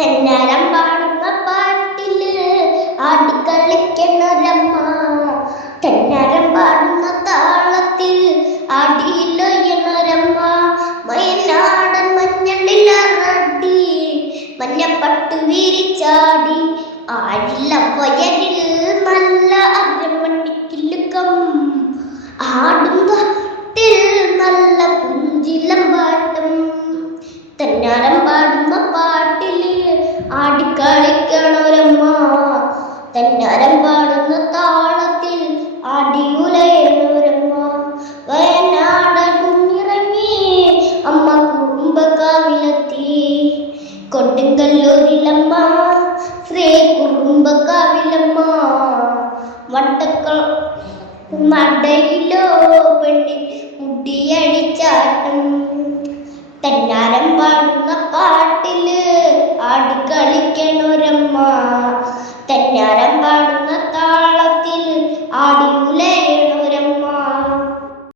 തെന്നാരം പാടുന്ന പാട്ടില് ആടിക്കളിക്കണൊരമ്മ, തെന്നാരം പാടുന്ന താളത്തിൽ ആടിയിലൊയ്യണൊരമ്മ. മയനാടൻ മഞ്ഞളിലറടി മഞ്ഞപ്പട്ട് വിരിച്ചാടി ആടില്ല വയലിൽ നല്ല അരമണിക്കിലുക്കം ആടും കാട്ടിൽ നല്ല പുഞ്ചിലം പാട്ടും. തെന്നാരം പാടുന്ന പാട്ടില് ആടിക്കളിക്കണൊരമ്മ, തെന്നാരം പാടുന്ന താളത്തിൽ ആടിയുലയണൊരമ്മ. വയനാടൻ കുഞ്ഞിറങ്ങി അമ്മ കുറുമ്പക്കാവിലെത്തി, കൊടുങ്കല്ലൂരിലമ്മ ശ്രീ കുറുമ്പക്കാവിലമ്മ. വട്ടക്കൾ നടയിലോ പെണ്ണി മുടിയടിച്ചാട്ടും. തെന്നാരം പാടുന്ന പാട്ടില് ആടിക്കളിക്കണൊരമ്മ, തെന്നാരം